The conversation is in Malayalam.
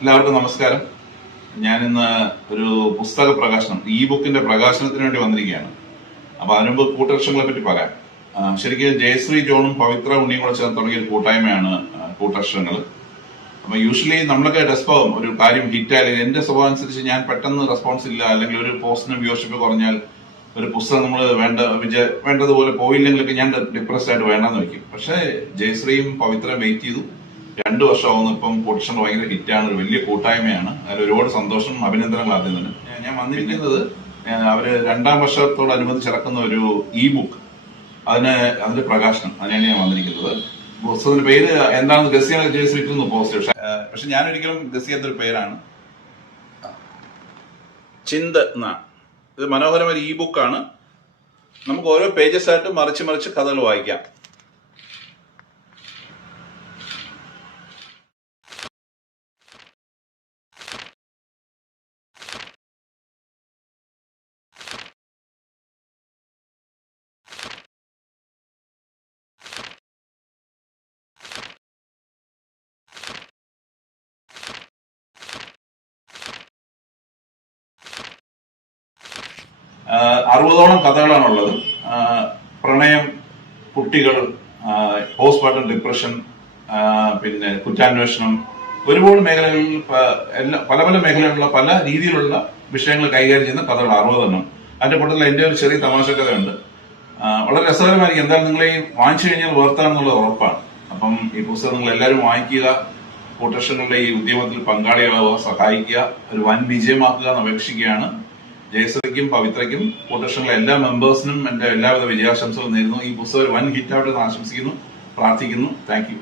എല്ലാവർക്കും നമസ്കാരം. ഞാൻ ഇന്ന് ഒരു പുസ്തക പ്രകാശനം, ഇ ബുക്കിന്റെ പ്രകാശനത്തിന് വേണ്ടി വന്നിരിക്കുകയാണ്. അപ്പൊ അതിനുമുമ്പ് കൂട്ടക്ഷരങ്ങളെ പറ്റി പറയാം. ശരിക്കും ജയശ്രീ ജോണും പവിത്ര ഉണ്ണിയും കൂടെ ചേർന്ന് തുടങ്ങിയ ഒരു കൂട്ടായ്മയാണ് കൂട്ടക്ഷരങ്ങൾ. അപ്പൊ യൂഷ്വലി നമ്മളൊക്കെ ഡെസ്പാവും ഒരു കാര്യം ഹിറ്റായാലും. എന്റെ സ്വഭാവം അനുസരിച്ച് ഞാൻ പെട്ടെന്ന് റെസ്പോൺസ് ഇല്ല, അല്ലെങ്കിൽ ഒരു പോസ്റ്റിന് വ്യൂവർഷിപ്പ് കുറഞ്ഞാൽ, ഒരു പുസ്തകം നമ്മൾ വേണ്ടതുപോലെ പോയില്ലെങ്കിലൊക്കെ ഞാൻ ഡിപ്രസ്ഡ് ആയിട്ട് വേണ്ടെന്ന് വെക്കും. പക്ഷെ ജയശ്രീയും പവിത്രയും വെയിറ്റ് ചെയ്തു. 2 വർഷമാവുന്നു. ഇപ്പം പൊട്ടിഷൻ ഭയങ്കര ഹിറ്റാണ്, ഒരു വലിയ കൂട്ടായ്മയാണ്. അതിൽ ഒരുപാട് സന്തോഷം, അഭിനന്ദനങ്ങൾ ആദ്യം തന്നെ. ഞാൻ വന്നിരിക്കുന്നത് അവര് 2ാം വർഷത്തോടനുബന്ധിച്ച് ഇറക്കുന്ന ഒരു ഇ ബുക്ക്, അതിന്റെ പ്രകാശനം, അതിനാണ് ഞാൻ വന്നിരിക്കുന്നത്. പുസ്തകത്തിന്റെ പേര് എന്താണെന്ന് ഗസ് ചെയ്യാൻ ജയശ്രീക്കുന്നു പോസ്റ്റ്. പക്ഷെ ഞാനൊരിക്കലും ഗസ് ചെയ്യാത്തൊരു പേരാണ്, ചിന്ത് എന്നാണ്. ഇത് മനോഹരമായ ഇ ബുക്കാണ്. നമുക്ക് ഓരോ പേജസ് ആയിട്ട് മറിച്ച് മറിച്ച് കഥകൾ വായിക്കാം. അറുപതോളം കഥകളാണുള്ളത്. പ്രണയം, കുട്ടികൾ, പോസ്റ്റ് പാർട്ടം ഡിപ്രഷൻ, പിന്നെ കുറ്റാന്വേഷണം, ഒരുപാട് മേഖലകളിൽ പല പല മേഖലകളിലുള്ള പല രീതിയിലുള്ള വിഷയങ്ങൾ കൈകാര്യം ചെയ്യുന്ന കഥകൾ 60 എണ്ണം. അതിന്റെ കൂട്ടത്തിൽ എന്റെ ഒരു ചെറിയ തമാശ കഥയുണ്ട്. വളരെ രസകരമായിരിക്കും. എന്തായാലും നിങ്ങൾ ഈ വാങ്ങിച്ചു കഴിഞ്ഞാൽ വർത്താണെന്നുള്ളത് ഉറപ്പാണ്. അപ്പം ഈ പുസ്തകം നിങ്ങൾ എല്ലാവരും വായിക്കുക, കൂട്ടക്ഷരങ്ങളുടെ ഈ ഉദ്യമത്തിൽ പങ്കാളികളാവുക, സഹായിക്കുക, ഒരു വൻ വിജയമാക്കുക എന്ന് അപേക്ഷിക്കുകയാണ്. ജയശ്രീക്കും പവിത്രയ്ക്കും കൂട്ടക്ഷരങ്ങളിലെ എല്ലാ മെമ്പേഴ്സിനും എന്റെ എല്ലാവിധ വിജയാശംസകളും നേരുന്നു. ഈ പുസ്തകം ഒരു വൻ ഹിറ്റാവട്ടെ എന്ന് ആശംസിക്കുന്നു, പ്രാർത്ഥിക്കുന്നു. Thank you.